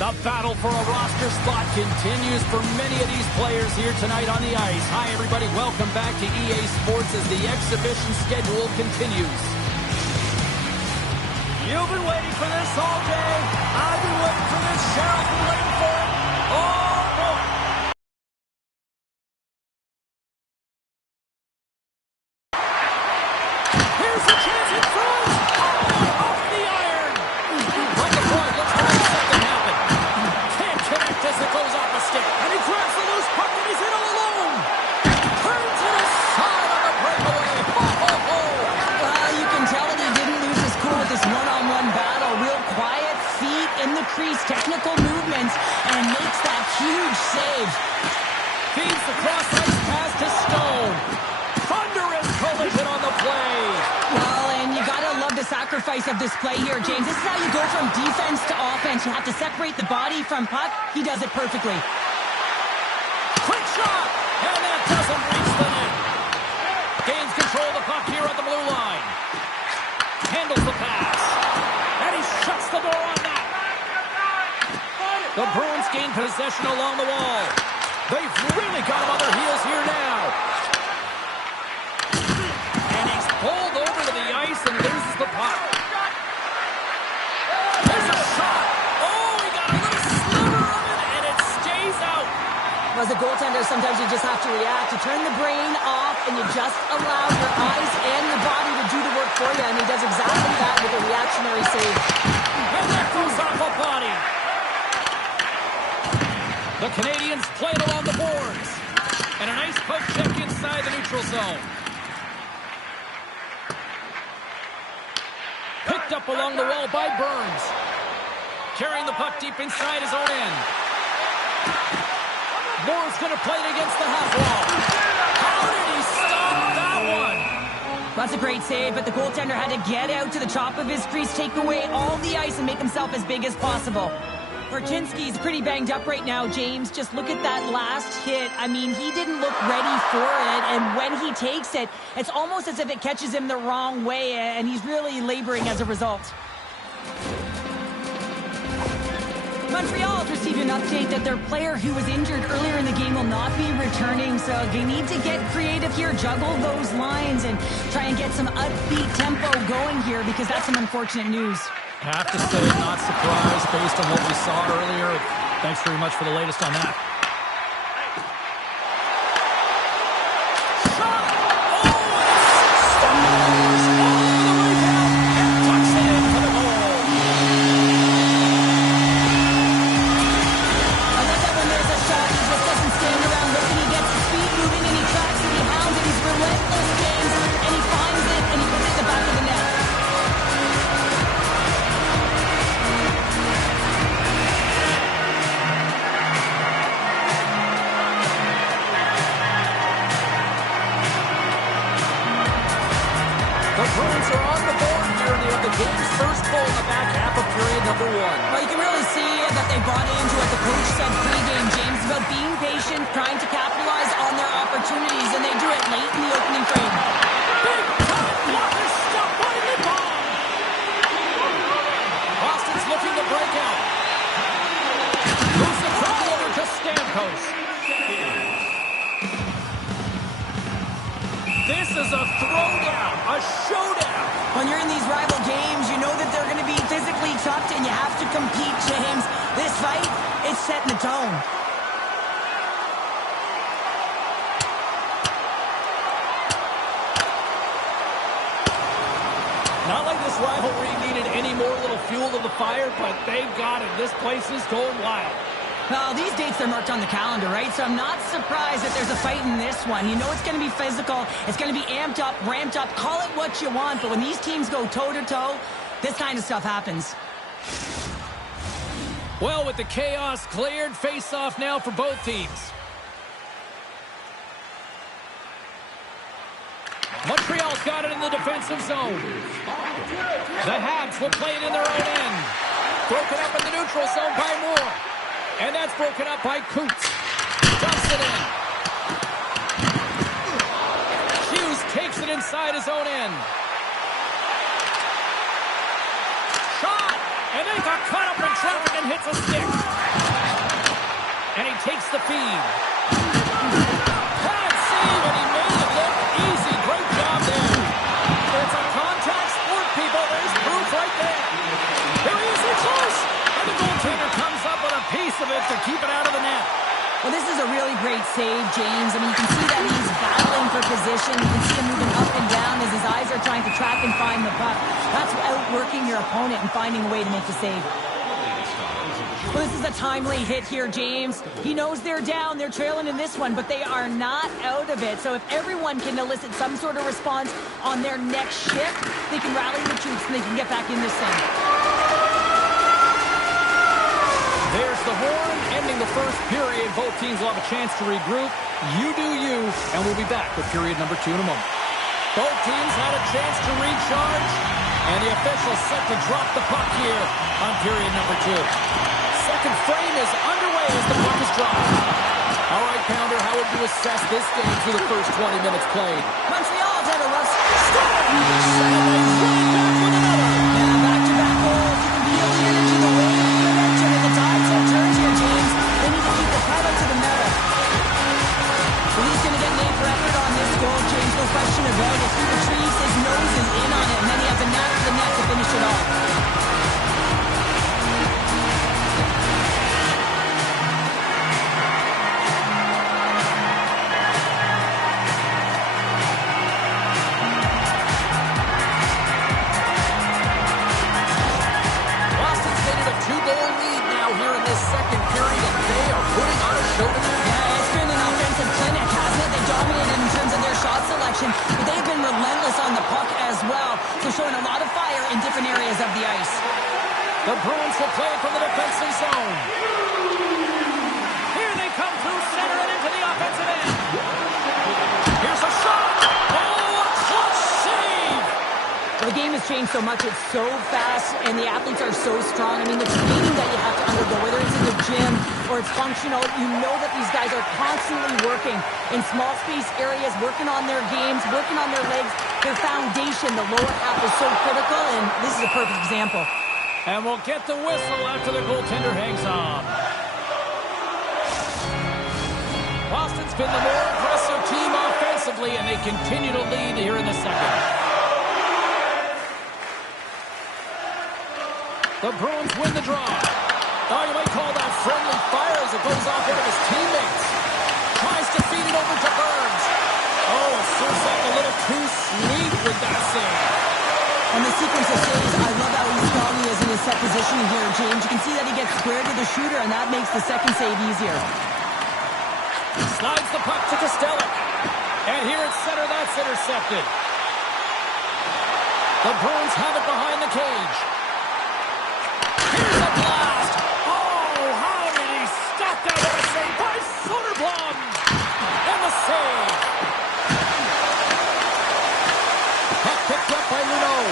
The battle for a roster spot continues for many of these players here tonight on the ice. Hi, everybody. Welcome back to EA Sports as the exhibition schedule continues. You've been waiting for this all day. I've been waiting for this. Cheryl's been waiting for it. Oh, boy. Here's the chance in front. Oh, off the iron. From the point, looks like the second happen. Can't connect as it goes off the stick. And he grabs the loose puck and he's in all alone. Turns to the side on the breakaway. Ho, ho, ho. Well, you can tell that he didn't lose his cool with this one-on-one battle. Real quiet, feet in the crease, technical movements, and makes that huge save. Feeds the cross-ice pass to Stone. Thunderous collision on the play. Well, and you gotta love the sacrifice of this play here, James. This is how you go from defense to offense. You have to separate the body from puck. He does it perfectly. Quick shot! And that doesn't reach the net. Gains control of the puck here at the blue line. Handles the pass. And he shuts the door on that. The Bruins gain possession along the wall. They've really got him on their heels here now. And he's pulled over to the ice and loses the puck. There's a shot. Oh, he got a little sliver of it, and it stays out. As a goaltender, sometimes you just have to react. You turn the brain off, and you just allow your eyes and your body to do the work for you, and he does exactly that with a reactionary save. And that goes off a body. The Canadians play it along the boards. And a nice poke check inside the neutral zone. Picked up along the wall by Burns. Carrying the puck deep inside his own end. Moore's going to play it against the half wall. How did he stop that one? That's a great save, but the goaltender had to get out to the top of his crease, take away all the ice, and make himself as big as possible. Korchinski's pretty banged up right now, James. Just look at that last hit. I mean, he didn't look ready for it, and when he takes it, it's almost as if it catches him the wrong way, and he's really laboring as a result. Montreal has received an update that their player who was injured earlier in the game will not be returning, so they need to get creative here, juggle those lines, and try and get some upbeat tempo going here, because that's some unfortunate news. Have to say, not surprised based on what we saw earlier. Thanks very much for the latest on that. Shot! Tucks it in for the goal. I love that when there's a shot, he just doesn't stand around looking. He gets his feet moving, and he tracks it, he hounds it. He's relentless, James, and he finds it, and he puts it in the back of the net. The Bruins are on the board here, and they have the game's first goal in the back half of period number 1. Well, you can really see that they bought into what the coach said pregame, James, about being patient, trying to capitalize on their opportunities, and they do it late in the opening frame. Big time blocker stop by Lindholm. Boston's looking to break out. Moves the puck over to Stamkos. This is a throwdown, a showdown. When you're in these rival games, you know that they're going to be physically tough, and you have to compete, James. This fight is setting the tone. Not like this rivalry needed any more little fuel to the fire, but they've got it. This place is going wild. Well, these dates, they're marked on the calendar, right? So I'm not surprised that there's a fight in this one. You know it's going to be physical. It's going to be amped up, ramped up. Call it what you want. But when these teams go toe-to-toe, this kind of stuff happens. Well, with the chaos cleared, face-off now for both teams. Montreal's got it in the defensive zone. The Habs will play it in their own end. Broken up in the neutral zone by Moore. And that's broken up by Coots. Dumps it in. Hughes takes it inside his own end. Shot! And they got caught up in traffic and hits a stick. great save, James. I mean, you can see that he's battling for position. You can see him moving up and down as his eyes are trying to track and find the puck. That's outworking your opponent and finding a way to make the save. Well, this is a timely hit here, James. He knows they're down. They're trailing in this one, but they are not out of it. So if everyone can elicit some sort of response on their next shift, they can rally the troops and they can get back in this thing. There's the horn, ending the first period. Both teams will have a chance to regroup. You do you, and we'll be back with period number 2 in a moment. Both teams had a chance to recharge, and the official set to drop the puck here on period number 2. Second frame is underway as the puck is dropped. All right, Pounder, how would you assess this game through the first 20 minutes played? Montreal's had a rough start. Yeah, back-to-back goals. You can feel the energy, the way the momentum, and the tides have turned here, James. They need to keep the pedal to the metal. Well, he's going to get named for effort on this goal, James. No question about it. He retrieves his nose is in on it, and then he has a knack for the net to finish it off. But they've been relentless on the puck as well, so showing a lot of fire in different areas of the ice. The Bruins will play it from the defensive zone. Here they come through center and into the offensive end. Here's a shot. Oh, a clutch save. Well, the game has changed so much. It's so fast, and the athletes are so strong. I mean, the training that you have to undergo, whether it's in the gym or it's functional, you know that these guys are constantly working in small space areas, working on their games, working on their legs. Their foundation, the lower half, is so critical, and this is a perfect example. And we'll get the whistle after the goaltender hangs on. Boston's been the more aggressive team offensively, and they continue to lead here in the second. The Bruins win the draw. Oh, you might call that friendly fire as it goes off one of his teammates. Tries to feed it over to Burns. Oh, it seems like a little too sweet with that save. And the sequence of saves, I love how strong he is in his set positioning here, James. You can see that he gets square to the shooter, and that makes the second save easier. Slides the puck to Costello. And here at center, that's intercepted. The Bruins have it behind the cage. Here's a blast. Oh, how did he stop that? What a save by Soderblom. And the save. Puck picked up by Luneau.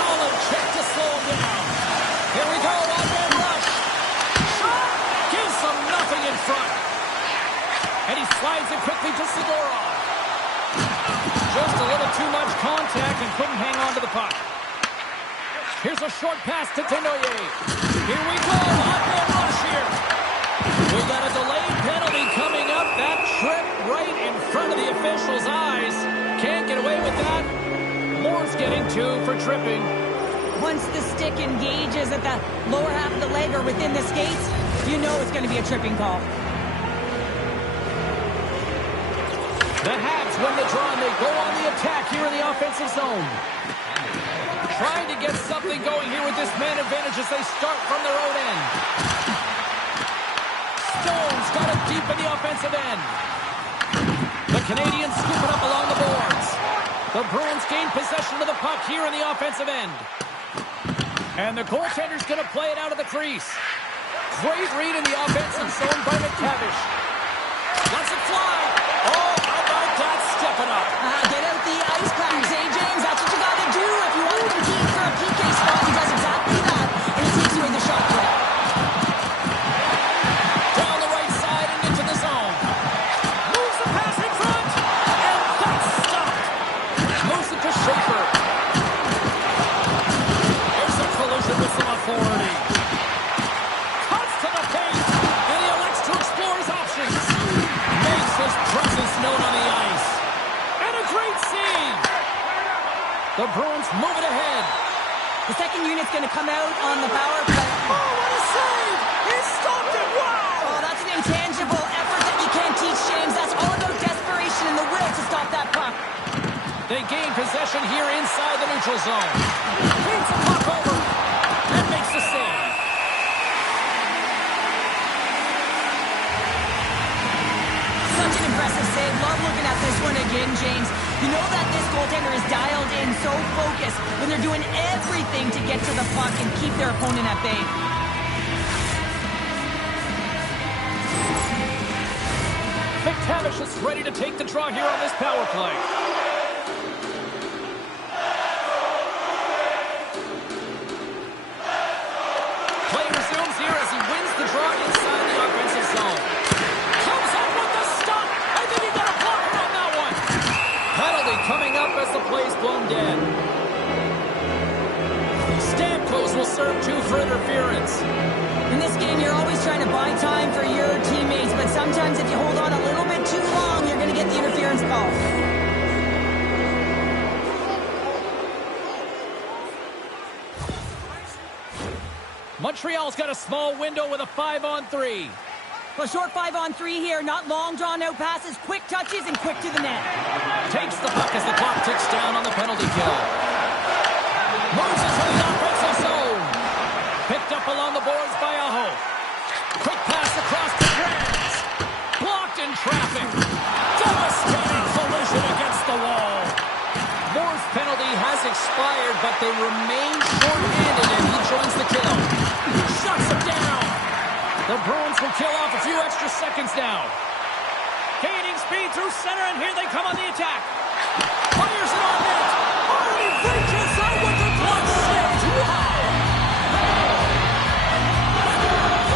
Solid check to slow him down. Here we go, one-man rush. Shot gives them nothing in front. And he slides it quickly to Sidorov. Just a little too much contact and couldn't hang on to the puck. Here's a short pass to Tenoyer. Here we go, one-man rush here. We got a delayed penalty coming up. That trip right in front of the official's eyes. Can't get away with that. Moore's getting 2 for tripping. Once the stick engages at the lower half of the leg or within the skates, you know it's going to be a tripping call. The Habs win the draw and they go on the attack here in the offensive zone. Trying to get something going here with this man advantage as they start from their own end. Stone's got it deep in the offensive end. The Canadians scoop it up along the boards. The Bruins gain possession of the puck here in the offensive end. And the goaltender's going to play it out of the crease. Great read in the offensive zone by McTavish. Lets it fly. Oh, how about that stepping up? Get out the ice packs, eh, James? That's what you got to do if you want to compete for a PK spot. He does exactly that, and he takes away the shot threat. Down the right side and into the zone. Moves the pass in front, and that's stopped. Moves it to Schaefer. There's a collision with some authority. Cuts to the paint, and he elects to explore his options. Makes his presence known on the ice. And a great save. The Bruins move it ahead. The second unit's going to come out on the power play. Oh, what a save! He stopped it! Wow! Oh, that's an intangible effort possession here inside the neutral zone. Feeds the puck over and makes the save. Such an impressive save. Love looking at this one again, James. You know that this goaltender is dialed in, so focused when they're doing everything to get to the puck and keep their opponent at bay. McTavish is ready to take the draw here on this power play. Play resumes here as he wins the draw inside the offensive zone. Comes up with the stop. I think he got a blocker on that one. Penalty coming up as the play's blown dead. Stamkos will serve 2 for interference. In this game, you're always trying to buy time for your teammates, but sometimes if you hold on a little bit too long, you're going to get the interference call. Montreal's got a small window with a 5-on-3. A short 5-on-3 here, not long drawn-out passes, quick touches, and quick to the net. Takes the puck as the clock ticks down on the penalty kill. Moves into the offensive zone. Picked up along the boards by Aho. Quick pass across the grass. Blocked in traffic. Devastating collision against the wall. Moore's penalty has expired, but they remain short-handed, and he joins the kill. Shuts him down. The Bruins will kill off a few extra seconds now. Gaining speed through center, and here they come on the attack. Fires it on net. Already reaches out with the glove save. Wow.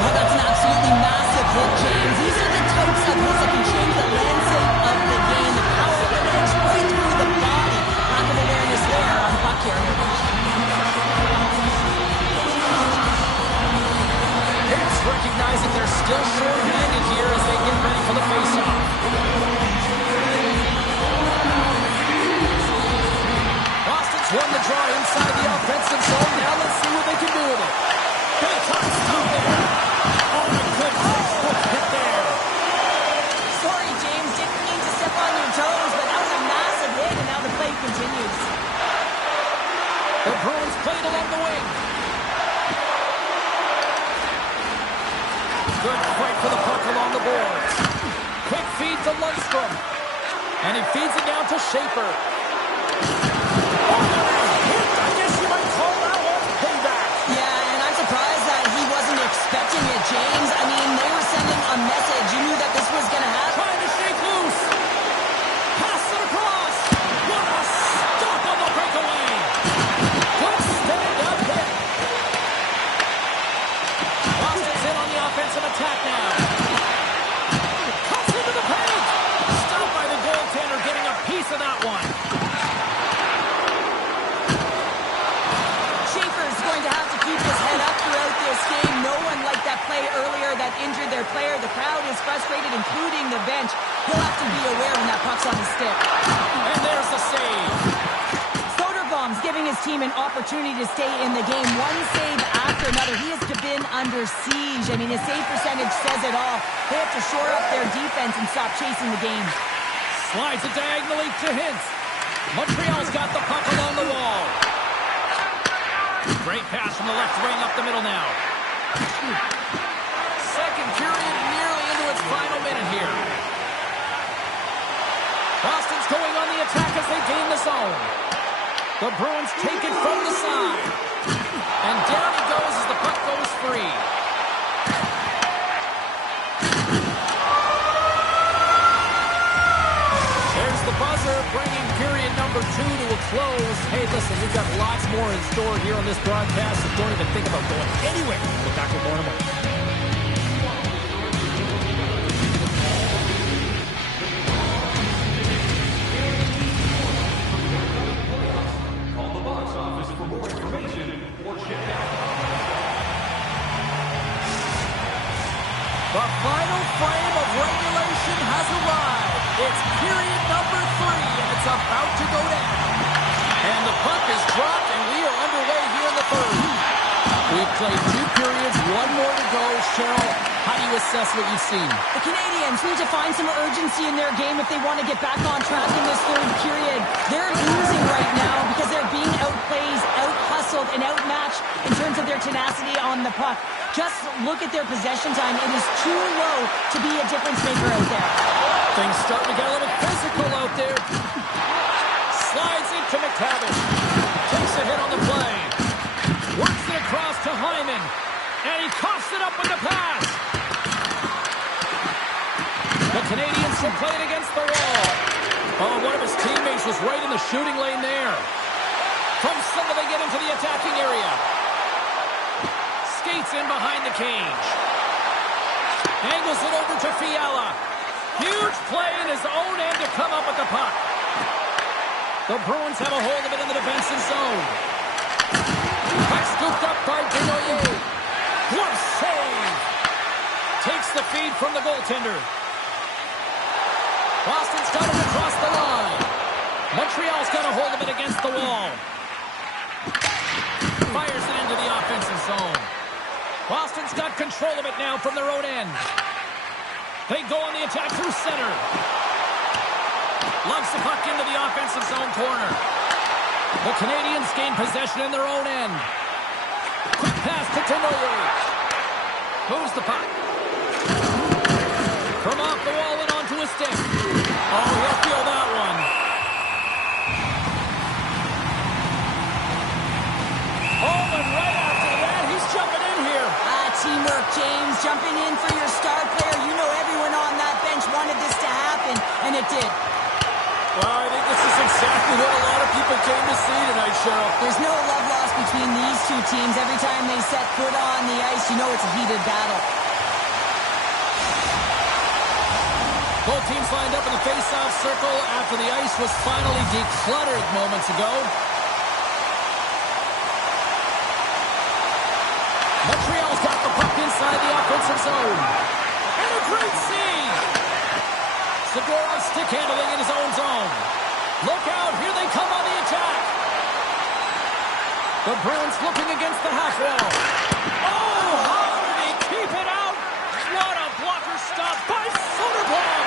Oh, that's an absolutely massive hit, James. These are the types of hits that can change the landscape of the game. The power of the edge right through the body. Lack of awareness there on the puck here. It's recognizing they're still short-handed here as they get ready for the face-off. Boston's won the draw inside the offensive zone. Now let's see what they can do with it. Big time stop there. Oh, my goodness. Quick hit there. Sorry, James. Didn't mean to step on your toes, but that was a massive hit, and now the play continues. The Bruins played along the wing. Good fight for the puck along the boards. Quick feed to Lundstrom. And he feeds it down to Schaefer. Oh, I guess you might call that one payback. Yeah, and I'm surprised that he wasn't expecting it, James. I mean, they were sending a message. You knew that this was going to happen. Trying to shake loose. Pass it across. What a stop on the breakaway. Good stand-up hit. Boston's in on the offensive attack now. Cuts into the paint. Stopped by the goaltender, getting a piece of that one. Schaefer's going to have to keep his head up throughout this game. No one liked that play earlier that injured their player. The crowd is frustrated, including the bench. He'll have to be aware when that puck's on his stick. And there's the save. Soderblom's giving his team an opportunity to stay in the game. One save after another. He has been under siege. I mean, his save percentage says it all. They have to shore up their defense and stop chasing the game. Slides it diagonally to Hintz. Montreal's got the puck along the wall. Great pass from the left wing up the middle now. Second period nearly into its final minute here. Boston's going on the attack as they gain the zone. The Bruins take it from the side. And down he goes as the puck goes free. There's the buzzer, bringing period number 2 to a close. Hey, listen, we've got lots more in store here on this broadcast, so don't even think about going anywhere. We'll back with more in a moment. The final frame of regulation has arrived. It's period number 3, and it's about to go down. And the puck is dropped, and we are underway here in the third. We've played 2 periods, 1 more to go. this, Cheryl. How do you assess what you've seen? The Canadians need to find some urgency in their game if they want to get back on track in this third period. They're losing right now because they're being outplayed, out-hustled, and outmatched in terms of their tenacity on the puck. Just look at their possession time. It is too low to be a difference maker out there. Things starting to get a little physical out there. Slides into McTavish. Takes a hit on the play. Works it across to Hyman. And he coughs it up with the pass. The Canadians will play it against the wall. Oh, one of his teammates was right in the shooting lane there. From center, they get into the attacking area. Skates in behind the cage. Angles it over to Fiala. Huge play in his own end to come up with the puck. The Bruins have a hold of it in the defensive zone. Puck scooped up by Desnoyers. What save! Takes the feed from the goaltender. Boston's got it across the line. Montreal's got a hold of it against the wall. Fires it into the offensive zone. Boston's got control of it now from their own end. They go on the attack through center. Lugs the puck into the offensive zone corner. The Canadians gain possession in their own end. Quick pass to Desnoyers. Moves the puck. From off the wall and onto a stick. Oh, he'll feel that one. Oh, and right after that, he's jumping in here. Teamwork, James. Jumping in for your star player. You know everyone on that bench wanted this to happen, and it did. Well, I think this is exactly what a lot of people came to see tonight, Cheryl. There's no love lost between these two teams. Every time they set foot on the ice, you know it's a heated battle. Both teams lined up in the face-off circle after the ice was finally decluttered moments ago. Montreal's got the puck inside the offensive zone. And a great save! Segura stick handling in his own zone. Look out, here they come on the attack. The Bruins looking against the half wall. Oh, how did he keep it out? What a blocker stop by Soderblom.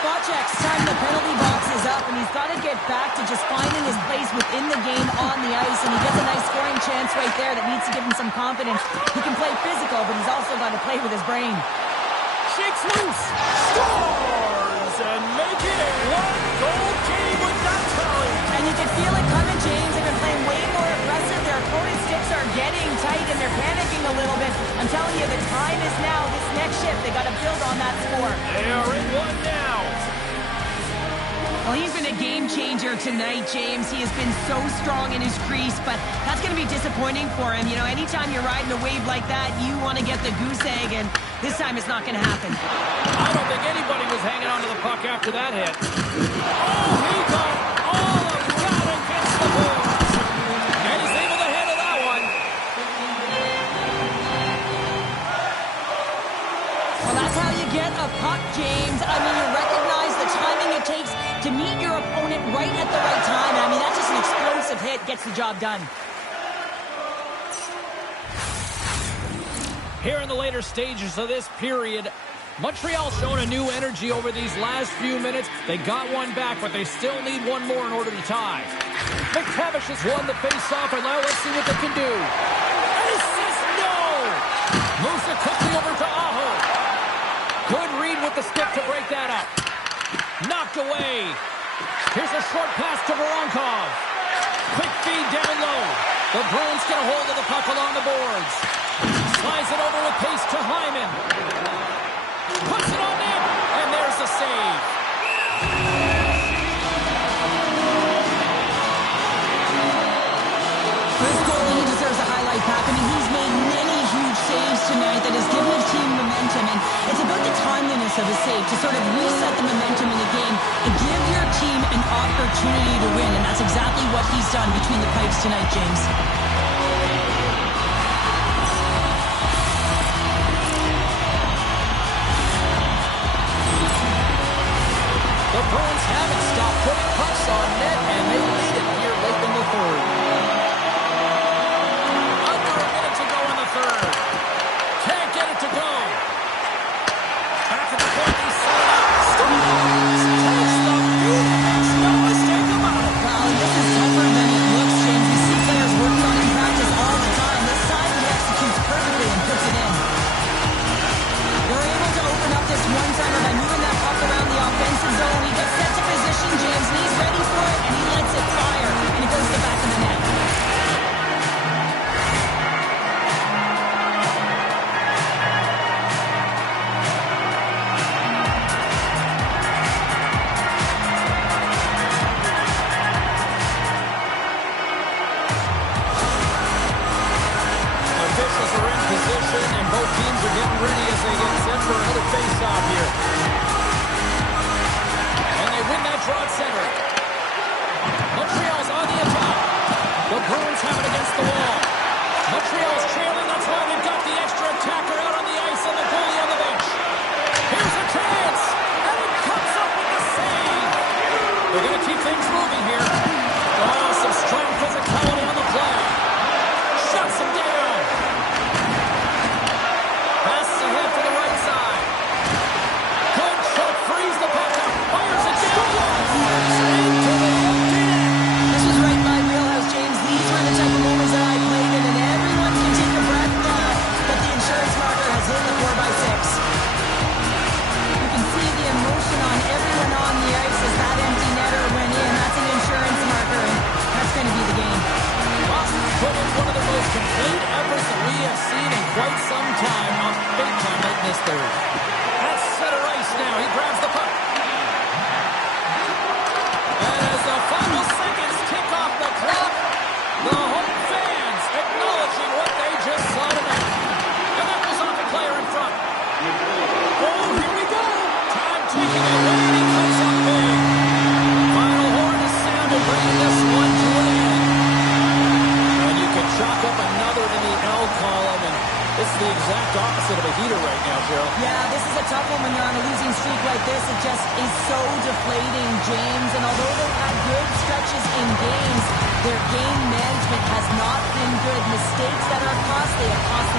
Spot checks, time the penalty box is up, and he's got to get back to just finding his place within the game on the ice, and he gets a nice scoring chance right there that needs to give him some confidence. He can play physical, but he's also got to play with his brain. Shakes loose. Scores and make it a one-goal game with that tally. And you can feel it coming, James. They've been playing way more aggressive. Their opponent's sticks are getting tight, and they're panicking a little bit. I'm telling you, the time is now. This next shift, they got to build on that score. They are in one now. Well, he's been a game changer tonight, James. He has been so strong in his crease, but that's going to be disappointing for him. You know, anytime you're riding a wave like that, you want to get the goose egg, and this time it's not going to happen. I don't think anybody was hanging on to the puck after that hit. Oh, he got all of that against the boards. And he's able to handle that one. Well, that's how you get a puck, James. I mean, you recognize the timing it takes to meet your opponent right at the right time. I mean, that's just an explosive hit, gets the job done. Here in the later stages of this period, Montreal showing a new energy over these last few minutes. They got one back, but they still need one more in order to tie. McTavish has won the face-off, and now let's see what they can do. And he says no! Moves it quickly over to Aho. Good read with the stick to break that up. Knocked away. Here's a short pass to Voronkov. Quick feed down low. The Bruins get a hold of the puck along the boards. Slides it over with pace to Hyman. Puts it on net, and there's the save. This goalie, he deserves a highlight pack. I mean, he's made many huge saves tonight that has given his team momentum, and it's about the timeliness of a save to sort of reset the momentum in the game and give your team an opportunity to win, and that's exactly what he's done between the pipes tonight, James. The Bruins haven't stopped putting pucks on net, and they lead it here late in the third. Under a minute to go in the third. Can't get it breaking away, and he comes up big. Final horn is sounded, bringing this one to an end. And you can chalk up another in the L column, and this is the exact opposite of a heater right now, Cheryl. Yeah, this is a tough one when you're on a losing streak like this. It just is so deflating, James. And although they've had good stretches in games, their game management has not been good. Mistakes that are costly have cost